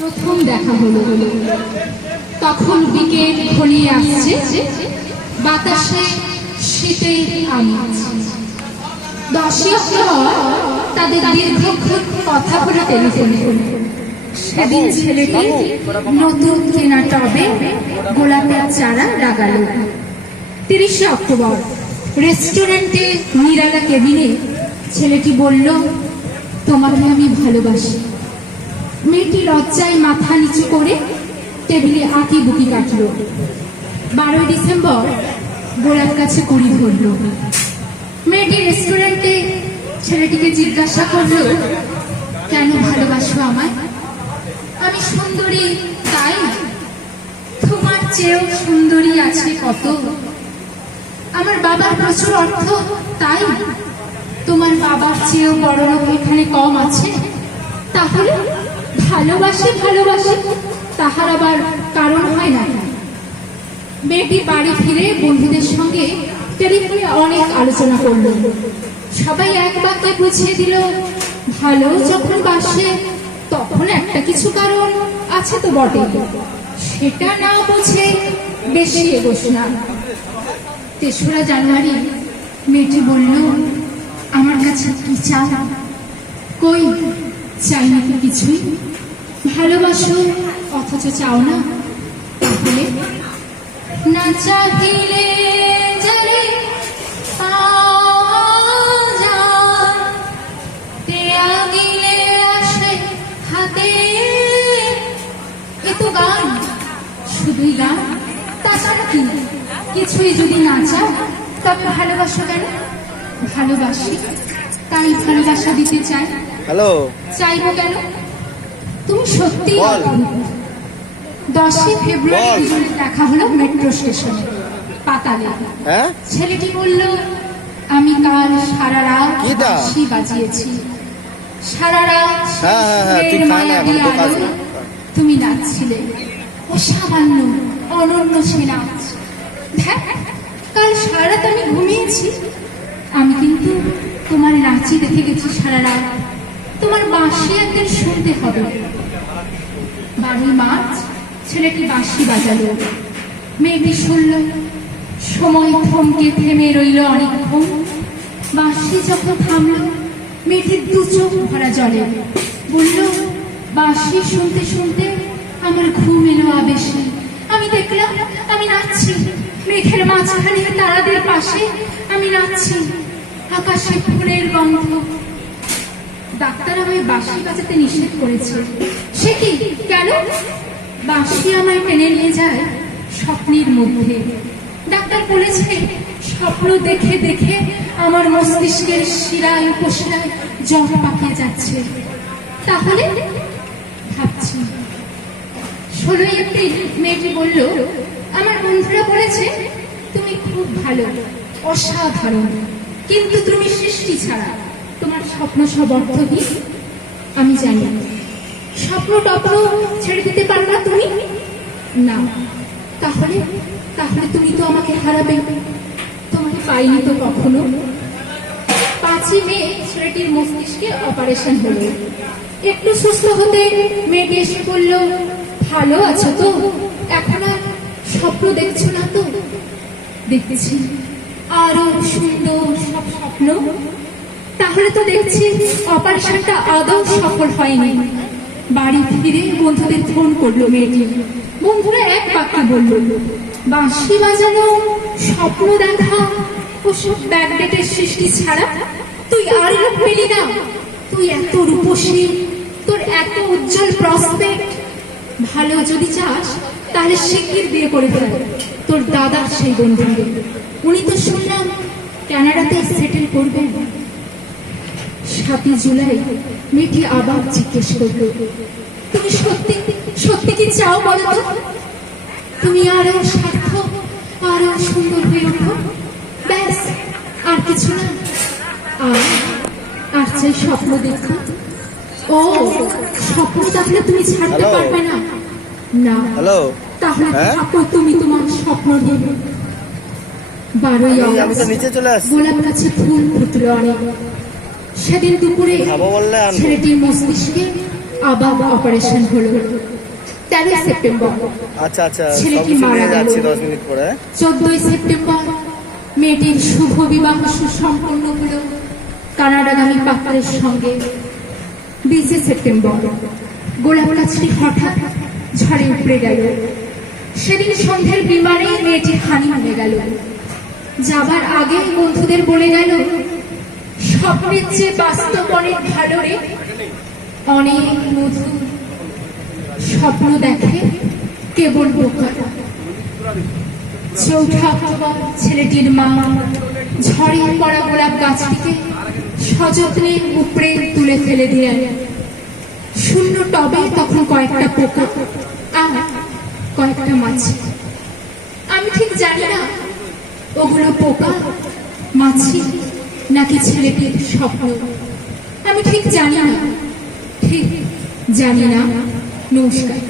প্রথম দেখা হলো, তখন বিকেল ঘনিয়ে আসছে, বাতাসে শীতের আমেজ। 10ই অক্টোবর তাদের দীর্ঘক্ষণ কথা বলে টেলিফোনে। সেদিন ছেলেটি নতুন কেনা টবে গোলাপের চারা লাগালো। 30শে অক্টোবর রেস্টুরেন্টে নিরালা কেবিনে ছেলেটি বলল, তোমাকে আমি ভালোবাসি। মেয়েটি লজ্জায় মাথা নিচু করে টেবিলে আঁকি বুকি কাটল। 12ই ডিসেম্বর গোড়ার কাছে কুড়ি ধরল। মেয়েটি রেস্টুরেন্টে ছেলেটিকে জিজ্ঞাসা করল, কেন ভালোবাসো আমায়? আমি সুন্দরী তাই? তোমার চেয়েও সুন্দরী আছে কত। আমার বাবার প্রচুর অর্থ তাই? তোমার বাবার চেয়েও বড় লোক এখানে কম আছে। তাহলে ভালোবাসি ভালোবাসি তাহার আবার কারণ হয় না। মেয়েটি বাড়ি ফিরে বন্ধুদের সঙ্গে টেলিফোনে অনেক আলোচনা করল। সবাই এক বাক্যে বুঝিয়ে দিল, ভালো যখন বাসে তখন একটা কিছু কারণ আছে তো বটে, সেটা না বুঝে বেশি এগোস না। 3রা জানুয়ারি মেয়েটি বলল, আমার কাছে কি চাও? কই চাই না তো কিছুই। ভালোবাসো অথচ চাও না? তাহলে না চাহিলে জানে গিলে আসে হাতে। এ তো গান, শুধুই গান, তাছাড়া কি? কিছুই যদি না চাও তবে ভালোবাসো কেন? ভালোবাসি তাই ভালোবাসা দিতে চাই। হ্যালো, চাইবো কেন? তুমি সত্যি। 10ই ফেব্রুয়ারি দেখা হলো মেট্রো স্টেশনে পাতালে। ছেলেটি বলল, আমি কাল সারা রাত বাঁশি বাজিয়েছি। সারা রাত তুমি নাচছিলে। অসামান্য অনন্য সে নাচ। কাল সারা রাত আমি ঘুমিয়েছি। আমি কিন্তু তোমার নাচি দেখে গেছি সারা রাত। তোমার বাঁশি একদিন শুনতে হবে। 12ই মার্চ ছেলেটি বাঁশি বাজালো। মেয়েটি শুনল। সময় থমকে থেমে রইল অনেকক্ষণ। বাঁশি যখন থামল, মেয়েটির 2 চোখ ভরা জলে। বলল, বাঁশি শুনতে শুনতে আমার ঘুম এলো আবেশে। আমি দেখলাম আমি নাচছি মেঘের মাঝখানে, তারাদের পাশে আমি নাচছি। আকাশে ফুলের গন্ধ। ডাক্তার আমায় বাঁশি বাজাতে নিষেধ করেছে। সে কি? কেন? বাঁশি আমায় টেনে নিয়ে যায় স্বপ্নের মধ্যে। ডাক্তার বলেছে, স্বপ্ন দেখে দেখে আমার মস্তিষ্কের শিরায় উপশিরায় জ্বর পাকিয়ে যাচ্ছে। তাহলে ভাবছি। 16ই এপ্রিল মেয়েটি বলল, আমার বন্ধুরা বলেছে তুমি খুব ভালো, অসাধারণ, কিন্তু তুমি সৃষ্টি ছাড়া। তোমার স্বপ্ন সব অর্থহীন। আমি জানি। স্বপ্ন টপ্ন ছেড়ে দিতে পারো না তুমি? না। তাহলে তাহলে তুমি তো আমাকে হারাবে। তোমাকে পাইনি তো কখনো। 5ই মে ছেলেটির মস্তিষ্কে অপারেশন হলো। একটু সুস্থ হতে মেয়েটি এসে বলল, ভালো আছো তো? এখন আর স্বপ্ন দেখছো না তো? দেখতেছি আরো সুন্দর সব স্বপ্ন। তাহলে তো দেখছি অপারেশনটা আদৌ সফল হয়নি। বাড়ি ফিরে বন্ধুদের ফোন করলো মেয়েটি। বন্ধুরা এক বাক্যে বলল, বাঁশি বাজানো, স্বপ্ন দেখা, ওসব ব্যাকডেটের সৃষ্টি ছাড়া তুই আর লোক পেলি না। তুই এত রূপসী, তোর এত উজ্জ্বল প্রসপেক্ট। ভালো যদি চাস তাহলে শিগগির বিয়ে করে ফেল তোর দাদার সেই বন্ধুকে। উনি তো শুনলাম কানাডাতে সেটেল করবেন। 7ই জুলাই মেয়েটি আবার জিজ্ঞেস করল, তুমি সত্যি সত্যি কি চাও বলো তো? তুমি আরো সার্থক, আরো সুন্দর হয়ে ওঠো, ব্যাস, আর কিছু না। আর চাই স্বপ্ন দেখো। ও স্বপ্ন তাহলে তুমি ছাড়তে পারবে না? না। তাহলে থাকো তুমি তোমার স্বপ্ন নিয়ে। 12ই আগস্ট গোলাপ গাছে ফুল ফুটলো অনেক। সেদিন দুপুরে ছেলেটির মস্তিষ্কে আবার অপারেশন হলো 13 সেপ্টেম্বর। আচ্ছা আচ্ছা, ছেলেটি সব মারা নিয়ে গেল যাচ্ছি 10 মিনিট পরে। 14 সেপ্টেম্বর মেয়েটির শুভ বিবাহ সুসম্পন্ন হলো কানাডাগামী পাত্রের সঙ্গে। 20 সেপ্টেম্বর গোলাপ গাছটি হঠাৎ ঝড়ে উপড়ে গেল। সেদিন সন্ধ্যের বিমানে মেয়েটির হানি হয়ে গেল। যাবার আগে বন্ধুদের বলে গেল, স্বপ্নের চেয়ে বাস্তব অনেক ভালো রে, অনেক মধুর স্বপ্ন দেখে কেবল বোকারা। 4 অক্টোবর ছেলেটির মা ঝড়ে পড়া গোলাপ গাছটিকে সযত্নে উপড়ে তুলে ফেলে দিলেন। শূন্য টবে তখন কয়েকটা পোকা আর কয়েকটা মাছি। আমি ঠিক জানি না ওগুলো পোকা, মাছি নাকি ছেলেটির স্বপ্ন। আমি ঠিক জানি না, ঠিক জানি না। নমস্কার।